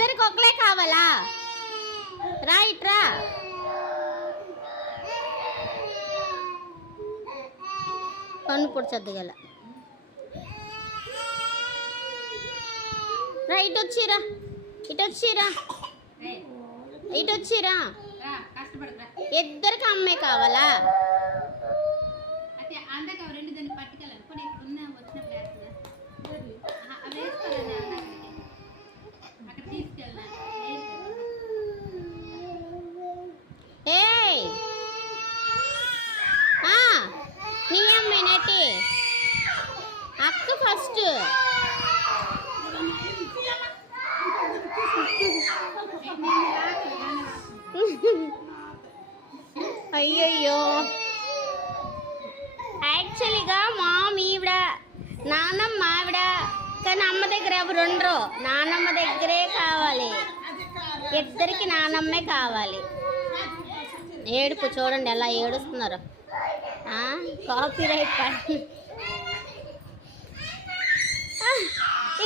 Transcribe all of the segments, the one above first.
ఇద్దరికి ఒకలే కావాలా? రైట్ రా. పన్ను పొడిచద్దగల రైట్ వచ్చిరా, ఇటు వచ్చిరా, ఇటు వచ్చిరా. ఇద్దరికి అమ్మే కావాలా? నీ అమ్మేనటి అక్క ఫస్ట్. అయ్యయ్యో, యాక్చువల్గా మామ్ ఈవిడ, నాన్నమ్మ ఆవిడ, కానీ అమ్మ దగ్గర ఎవరు ఉండరు. నాన్నమ్మ దగ్గరే కావాలి, ఇద్దరికి నానమ్మే కావాలి. ఏడుపు చూడండి ఎలా ఏడుస్తున్నారు. కాపీ రైట్ పడి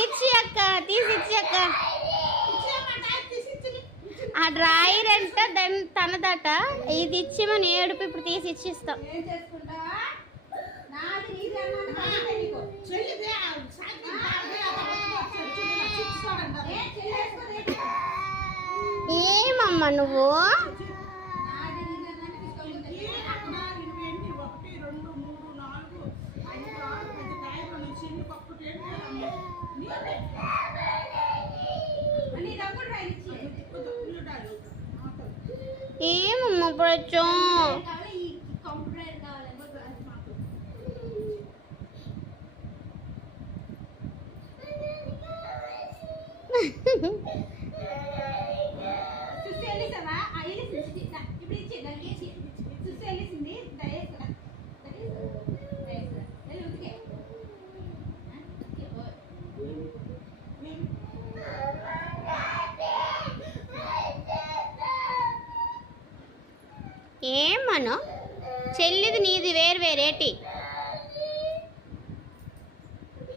ఇచ్చి అక్క, తీసి ఇచ్చి అక్క. ఆ డ్రాయర్ అంట దాని తనదట, ఇది ఇచ్చిమని ఏడుపు. ఇప్పుడు తీసి ఇచ్చిస్తాం. ఏమమ్మా నువ్వు? ఏమమ్మా ఇప్పుడు ఏమను? చెల్లిది నీది వేరు వేరేటి?